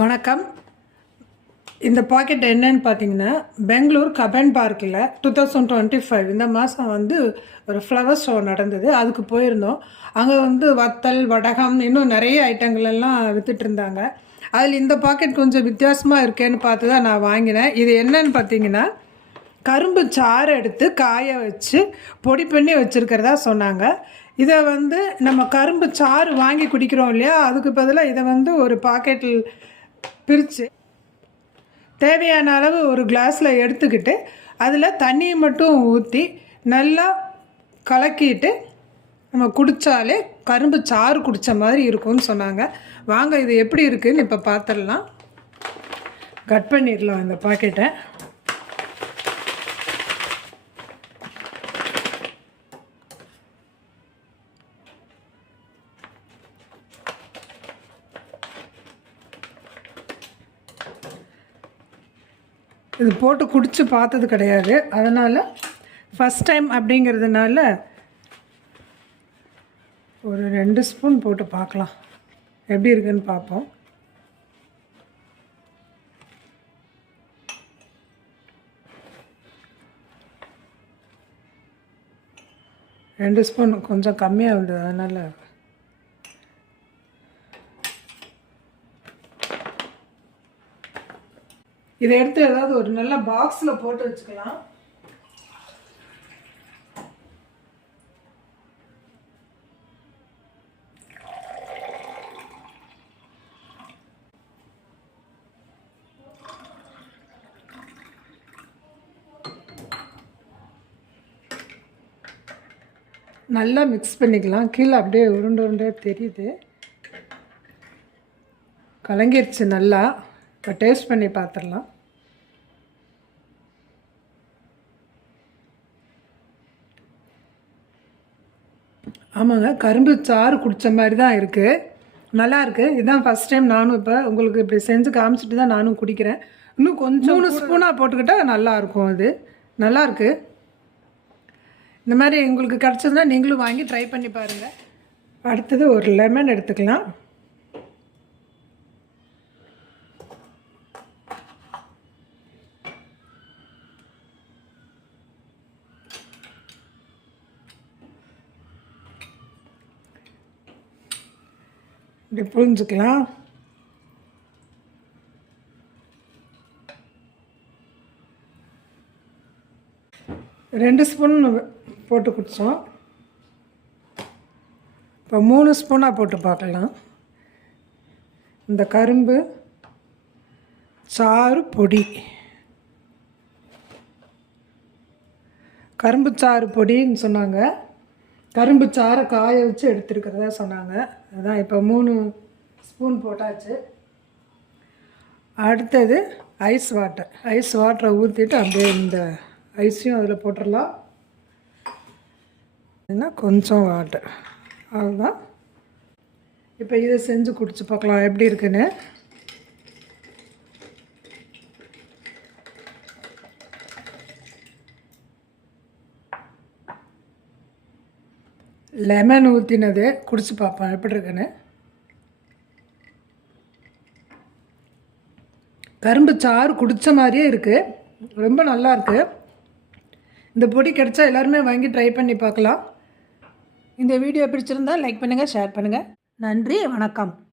வணக்கம். இந்த பாக்கெட் என்னன்னு பார்த்தீங்கன்னா பெங்களூர் கபன் பார்க்கில் டூ தௌசண்ட் டுவெண்ட்டி ஃபைவ் இந்த மாதம் வந்து ஒரு ஃப்ளவர் ஷோ நடந்தது. அதுக்கு போயிருந்தோம். அங்கே வந்து வத்தல் வடகம் இன்னும் நிறைய ஐட்டங்கள் எல்லாம் விற்றுட்டு இருந்தாங்க. அதில் இந்த பாக்கெட் கொஞ்சம் வித்தியாசமாக இருக்கேன்னு பார்த்து தான் நான் வாங்கினேன். இது என்னன்னு பார்த்தீங்கன்னா கரும்பு சாறு எடுத்து காய வச்சு பொடி பண்ணி வச்சுருக்கிறதா சொன்னாங்க. இதை வந்து நம்ம கரும்பு சாறு வாங்கி குடிக்கிறோம் இல்லையா? அதுக்கு பதிலாக இதை வந்து ஒரு பாக்கெட்டில் பிரித்து தேவையான அளவு ஒரு கிளாஸில் எடுத்துக்கிட்டு அதில் தண்ணியை மட்டும் ஊற்றி நல்லா கலக்கிட்டு நம்ம குடித்தாலே கரும்பு சாறு குடித்த மாதிரி இருக்கும்னு சொன்னாங்க. வாங்க இது எப்படி இருக்குன்னு இப்போ பார்த்துடலாம் கட் பண்ணிடலாம் இந்த பாக்கெட்டை இது போட்டு குடித்து பார்த்தது கிடையாது. அதனால் ஃபஸ்ட் டைம் அப்படிங்கிறதுனால ஒரு ரெண்டு ஸ்பூன் போட்டு பார்க்கலாம். எப்படி இருக்குன்னு பார்ப்போம். ரெண்டு ஸ்பூன் கொஞ்சம் கம்மியாக இருந்தது அதனால் இதை எடுத்து ஏதாவது ஒரு நல்ல பாக்ஸில் போட்டு வச்சுக்கலாம். நல்லா மிக்ஸ் பண்ணிக்கலாம். கீழே அப்படியே உருண்டு உருண்டே தெரியுது. கலங்கிருச்சு நல்லா. இப்போ டேஸ்ட் பண்ணி பார்த்துடலாம். ஆமாங்க கரும்பு சாறு குடித்த மாதிரி தான் இருக்குது நல்லா இருக்குது இதுதான் ஃபஸ்ட் டைம் நானும் இப்போ உங்களுக்கு இப்படி செஞ்சு காமிச்சிட்டு தான் நானும் குடிக்கிறேன். இன்னும் கொஞ்சம் மூணு ஸ்பூனாக போட்டுக்கிட்டால் நல்லாயிருக்கும் அது. நல்லாயிருக்கு இந்த மாதிரி உங்களுக்கு கிடச்சதுன்னா நீங்களும் வாங்கி ட்ரை பண்ணி பாருங்கள் அடுத்தது ஒரு லெமன் எடுத்துக்கலாம். இப்படி புரிஞ்சுக்கலாம். ரெண்டு ஸ்பூன் போட்டு குடித்தோம் இப்போ மூணு ஸ்பூனாக போட்டு பார்க்கலாம். இந்த கரும்பு சாறு பொடி. கரும்பு சாறு பொடின்னு சொன்னாங்க. கரும்பு சாறை காய வச்சு எடுத்துருக்கிறதா சொன்னாங்க. அதான் இப்போ மூணு ஸ்பூன் போட்டாச்சு. அடுத்தது ஐஸ் வாட்டர் ஐஸ் வாட்டரை ஊற்றிட்டு அப்படியே இந்த ஐஸையும் அதில் போட்டுடலாம் ஏன்னா கொஞ்சம் வாட்டர் அதுதான் இப்போ இதை செஞ்சு குடிச்சு பார்க்கலாம் எப்படி இருக்குன்னு. லெமன் ஊற்றினது குடிச்சு பார்ப்பேன் எப்படி இருக்குன்னு கரும்பு சாறு குடித்த மாதிரியே இருக்குது ரொம்ப நல்லா இருக்குது இந்த பொடி கிடச்சா எல்லாருமே வாங்கி ட்ரை பண்ணி பார்க்கலாம். இந்த வீடியோ பிடிச்சிருந்தா லைக் பண்ணுங்கள் ஷேர் பண்ணுங்கள் நன்றி வணக்கம்.